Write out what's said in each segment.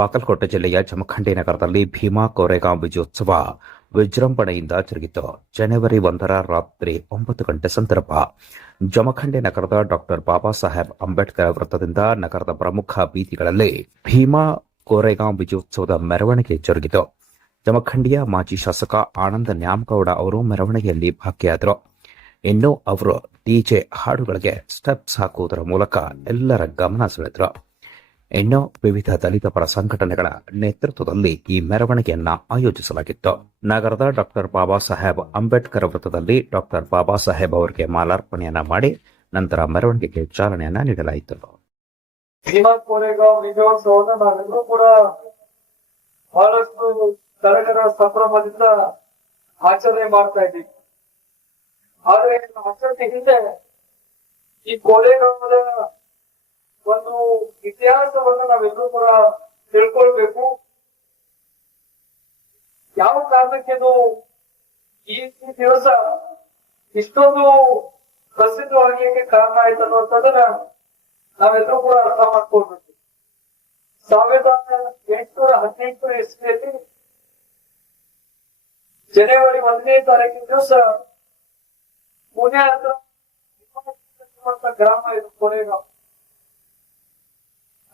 ಬಾಗಲಕೋಟೆ ಜಿಲ್ಲೆಯ ಜಮಖಂಡಿ ನಗರದಲ್ಲಿ ಭೀಮಾ ಕೋರೆಗಾಂವ್ ವಿಜಯೋತ್ಸವ ವಿಜೃಂಭಣೆಯಿಂದ ಜರುಗಿತು. ಜನವರಿ 1ರ ರಾತ್ರಿ 9 ಗಂಟೆ ಸಂದರ್ಭ ಜಮಖಂಡಿ ನಗರದ ಡಾಕ್ಟರ್ ಬಾಬಾ ಸಾಹೇಬ್ ಅಂಬೇಡ್ಕರ್ ವೃತ್ತದಿಂದ ನಗರದ ಪ್ರಮುಖ ಬೀದಿಗಳಲ್ಲಿ ಭೀಮಾ ಕೋರೆಗಾಂವ್ ವಿಜಯೋತ್ಸವದ ಮೆರವಣಿಗೆ ಜರುಗಿತು. ಜಮಖಂಡಿಯ ಮಾಜಿ ಶಾಸಕ ಆನಂದ ನ್ಯಾಮಗೌಡ ಅವರು ಮೆರವಣಿಗೆಯಲ್ಲಿ ಭಾಗಿಯಾದರು. ಇನ್ನು ಅವರು ಡಿಜೆ ಹಾಡುಗಳಿಗೆ ಸ್ಟೆಪ್ಸ್ ಹಾಕುವುದರ ಮೂಲಕ ಎಲ್ಲರ ಗಮನ ಸೆಳೆದರು. ಇನ್ನು ವಿವಿಧ ದಲಿತ ಪರ ಸಂಘಟನೆಗಳ ನೇತೃತ್ವದಲ್ಲಿ ಈ ಮೆರವಣಿಗೆಯನ್ನ ಆಯೋಜಿಸಲಾಗಿತ್ತು. ನಗರದ ಡಾಕ್ಟರ್ ಬಾಬಾ ಸಾಹೇಬ್ ಅಂಬೇಡ್ಕರ್ ವೃತ್ತದಲ್ಲಿ ಡಾಕ್ಟರ್ ಬಾಬಾ ಸಾಹೇಬ್ ಅವರಿಗೆ ಮಾಲಾರ್ಪಣೆಯನ್ನ ಮಾಡಿ ನಂತರ ಮೆರವಣಿಗೆಗೆ ಚಾಲನೆಯನ್ನ ನೀಡಲಾಯಿತು. ಭೀಮಾ ಕೋರೆಗಾಂವ್ ವಿಜಯೋತ್ಸವವನ್ನು ನಾವೆಲ್ಲರೂ ಕೂಡ ಬಹಳಷ್ಟು ಸಡಗರ ಸಂಭ್ರಮದಿಂದ ಆಚರಣೆ ಮಾಡ್ತಾ ಇದ್ದೀವಿ. ಆದ್ರೆ ಆಚರಣೆ ಹಿಂದೆ ಈ ಕೋರೆಗಾಂವದ ಒಂದು ಇತಿಹಾಸವನ್ನು ನಾವೆಲ್ಲರೂ ಕೂಡ ತಿಳ್ಕೊಳ್ಬೇಕು. ಯಾವ ಕಾರಣಕ್ಕೆ ಈ ದಿವಸ ಇಷ್ಟೊಂದು ಪ್ರಸಿದ್ಧವಾಗಲಿಕ್ಕೆ ಕಾರಣ ಆಯ್ತು ಅನ್ನುವಂಥದ್ದನ್ನ ನಾವೆಲ್ಲರೂ ಕೂಡ ಅರ್ಥ ಮಾಡ್ಕೊಳ್ಬೇಕು. 1818 ಇಸ್ವಿಯಲ್ಲಿ ಜನವರಿ 1ನೇ ತಾರೀಕಿನ ದಿವಸ ಪುಣೆ ಹತ್ರ ಗ್ರಾಮ ಇದು ಕೋರೆಗಾಂವ್.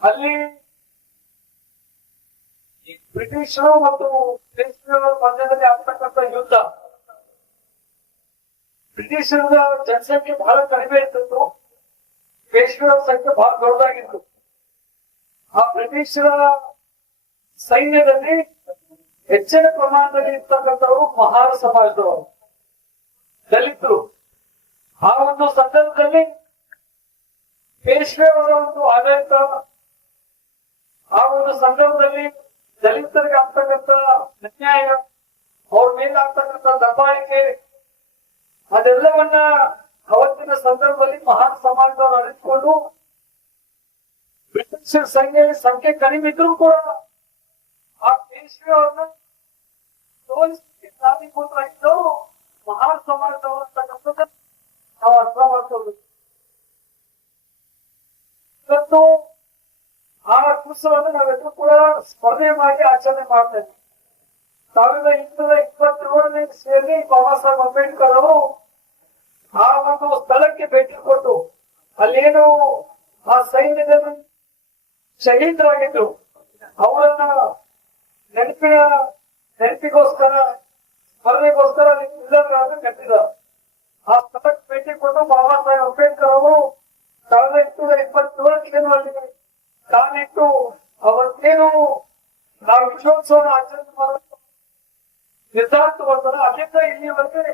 ಅಲ್ಲಿ ಬ್ರಿಟಿಷರು ಮತ್ತು ದೇಶಗಳ ಮಧ್ಯದಲ್ಲಿ ಆಗ್ತಕ್ಕಂಥ ಯುದ್ಧ, ಬ್ರಿಟಿಷರ ಜನಸಂಖ್ಯೆ ಬಹಳ ಕಡಿಮೆ ಇತ್ತು, ದೇಶಗಳ ಸಂಖ್ಯೆ ಬಹಳ ದೊಡ್ಡದಾಗಿತ್ತು. ಆ ಬ್ರಿಟಿಷರ ಸೈನ್ಯದಲ್ಲಿ ಹೆಚ್ಚಿನ ಪ್ರಮಾಣದಲ್ಲಿ ಇರ್ತಕ್ಕಂಥವರು ಮಹಾರ ಸಮಾಜದವರು, ದಲಿತರು. ಆ ಒಂದು ಸಂದರ್ಭದಲ್ಲಿ ಪೇಶ್ವೆಯವರ ಒಂದು ಆಡಳಿತ, ಆ ಒಂದು ಸಂದರ್ಭದಲ್ಲಿ ದಲಿತರಿಗೆ ಆಗ್ತಕ್ಕಂಥ ಅನ್ಯಾಯ, ಅವ್ರ ಮೇಲೆ ಆಗ್ತಕ್ಕಂಥ ದಬ್ಬಾಳಿಕೆ, ಅದೆಲ್ಲವನ್ನ ಅವತ್ತಿನ ಸಂದರ್ಭದಲ್ಲಿ ಮಹಾನ್ ಸಮಾಜದವರು ಅರಿತುಕೊಂಡು ಬ್ರಿಟಿಷ್ ಸಂಖ್ಯೆ ಕಡಿಮೆ ಇದ್ರೂ ಕೂಡ ಆ ಪೇಶ್ವೆಯವರನ್ನ ಸೋಲಿಸಲಿಕ್ಕೆ ಕಾರಣೀಭೂತರಾಗಿದ್ದವರು ಮಹಾನ್ ಸಮಾಜದವರು ಅಂತಕ್ಕಂಥದ್ದು ನಾವು ಅರ್ಥ ಮಾಡ್ಕೊಳ್ಬೇಕು. ಇವತ್ತು ಆ ಉತ್ಸವವನ್ನು ನಾವೆಲ್ಲರೂ ಕೂಡ ಸ್ಪರ್ಧೆ ಮಾಡಿ ಆಚರಣೆ ಮಾಡ್ತಾ ಇದ್ದೀವಿ. 1827ನೇ ಇಸ್ವಿಯಲ್ಲಿ ಬಾಬಾ ಸಾಹೇಬ್ ಅಂಬೇಡ್ಕರ್ ಅವರು ಆ ಒಂದು ಸ್ಥಳಕ್ಕೆ ಭೇಟಿ ಕೊಟ್ಟು ಅಲ್ಲೇನು ಆ ಸೈನ್ಯದಲ್ಲಿ ಶಹೀದರಾಗಿದ್ರು ಅವರನ್ನ ನೆನಪಿಗೋಸ್ಕರ ಸ್ಮರಣೆಗೋಸ್ಕರ ಪಿಲ್ಲರ್ಗಳನ್ನು ಕಟ್ಟಿದ್ದಾರೆ. ಆ ಸ್ಥಳಕ್ಕೆ ಭೇಟಿ ಕೊಟ್ಟು ಬಾಬಾ ಸಾಹೇಬ್ ಅಂಬೇಡ್ಕರ್ ಅವರು 1827 ತಾನಿಟ್ಟು ಅವತ್ತೇನು ನಾವು ವಿಜಯೋತ್ಸವ ಆಚರಣೆ ಮಾಡಲು ನಿರ್ಧಾರ ತಗೊಂಡ್ರೆ ಅಲ್ಲಿಂದ ಇಲ್ಲಿವರೆಗೆ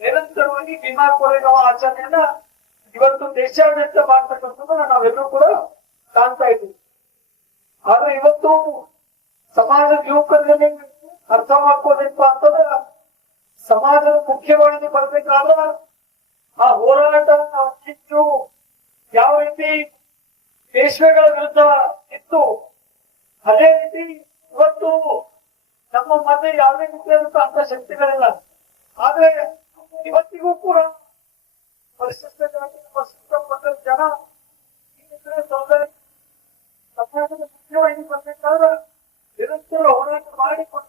ನಿರಂತರವಾಗಿ ಭೀಮಾ ಕೋರೆಗಾಂವ್ ಆಚರಣೆಯನ್ನ ಇವತ್ತು ದೇಶಾದ್ಯಂತ ಮಾಡ್ತಕ್ಕಂಥದ್ದನ್ನ ನಾವೆಲ್ಲರೂ ಕೂಡ ಕಾಣ್ತಾ ಇದ್ದೀವಿ. ಆದ್ರೆ ಇವತ್ತು ಸಮಾಜದ ಯುವಕರಲ್ಲಿ ಅರ್ಥ ಮಾಡ್ಕೋಬೇಕು ಅಂತಂದ್ರೆ ಸಮಾಜದ ಮುಖ್ಯವಾಹಿನಿ ಬರ್ಬೇಕಾದ್ರೆ ಆ ಹೋರಾಟ ಕಿಚ್ಚು ಯಾವ ರೀತಿ ಪೇಶ್ವೆಗಳ ವಿರುದ್ಧ ಇತ್ತು, ಅದೇ ರೀತಿ ಇವತ್ತು ನಮ್ಮ ಮಧ್ಯೆ ಯಾವುದೇ ರೀತಿಯಾದಂತಹ ಅಂತ ಶಕ್ತಿಗಳಿಲ್ಲ. ಆದ್ರೆ ಇವತ್ತಿಗೂ ಕೂಡ ಪರಿಶಿಷ್ಟ ಜಾತಿ ಪರಿಶಿಷ್ಟ ಜನ ಸಮಾಜದ ಮುಖ್ಯವಾಗಿ ಬರ್ಬೇಕಾದ್ರೆ ನಿರಂತರ ಹೋರಾಟ ಮಾಡಿಕೊಂಡು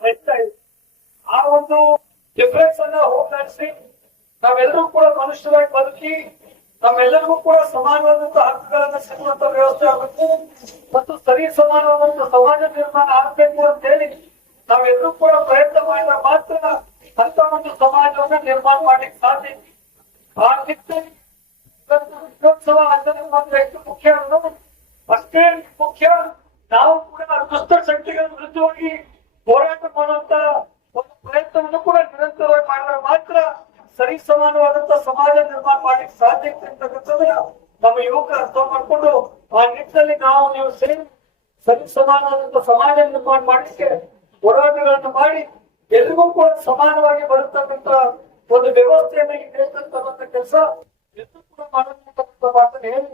ನಡೀತಾ ಇದೆ. ಆ ಒಂದು ಡಿಫರೆನ್ಸ್ ಅನ್ನ ಹೋಗ್ಲಾಡಿಸಿ ನಾವೆಲ್ಲರೂ ಕೂಡ ಮನುಷ್ಯರಾಗಿ ಬದುಕಿ ನಮ್ಮೆಲ್ಲರಿಗೂ ಕೂಡ ಸಮಾನವಾದಂತಹ ಹಕ್ಕುಗಳನ್ನ ಸಿಗುವಂತ ವ್ಯವಸ್ಥೆ ಆಗಬೇಕು ಮತ್ತು ಸರಿ ಸಮಾನವಾದಂತಹ ಸಮಾಜ ನಿರ್ಮಾಣ ಆಗ್ಬೇಕು ಅಂತ ಹೇಳಿ ನಾವೆಲ್ಲರೂ ಕೂಡ ಪ್ರಯತ್ನ ಮಾಡಿದ್ರೆ ಮಾತ್ರ ಅಂತ ಒಂದು ಸಮಾಜವನ್ನ ನಿರ್ಮಾಣ ಮಾಡ್ಲಿಕ್ಕೆ ಸಾಧ್ಯ. ಆ ನಿಟ್ಟಿನಲ್ಲಿ ವಿಜಯೋತ್ಸವ ಆಚರಣೆ ಮಾತ್ರ ಎಷ್ಟು ಮುಖ್ಯ ಅನ್ನೋದು ಅಷ್ಟೇ ಮುಖ್ಯ. ನಾವು ಕೂಡ ದುಷ್ಟ ಶಕ್ತಿಗಳ ವಿರುದ್ಧವಾಗಿ ಹೋರಾಟ ಮಾಡುವಂತ ಒಂದು ಪ್ರಯತ್ನವನ್ನು ಕೂಡ ನಿರಂತರವಾಗಿ ಮಾಡಿದ್ರೆ ಮಾತ್ರ ಸರಿ ಸಮಾನವಾದಂತಹ ಸಮಾಜ ನಿರ್ಮಾಣ ಮಾಡ್ಲಿಕ್ಕೆ ಸಾಧ್ಯ ಅಂತಕ್ಕಂಥದ್ದನ್ನ ನಮ್ಮ ಯುವಕರು ಅರ್ಥ ಮಾಡ್ಕೊಂಡು ಆ ನಿಟ್ಟಿನಲ್ಲಿ ನೀವು ಸೇರಿ ಸರಿ ಸಮಾನವಾದಂತಹ ಸಮಾಜ ನಿರ್ಮಾಣ ಮಾಡ್ಲಿಕ್ಕೆ ಹೋರಾಟಗಳನ್ನು ಮಾಡಿ ಎಲ್ರಿಗೂ ಕೂಡ ಸಮಾನವಾಗಿ ಬರತಕ್ಕಂತ ಒಂದು ವ್ಯವಸ್ಥೆಯನ್ನ ಈ ದೇಶದಲ್ಲಿ ತರುವಂತ ಕೆಲಸ ಎಲ್ಲರೂ ಕೂಡ ಮಾಡತಕ್ಕಂಥ ಮಾತನ್ನು ಹೇಳಿ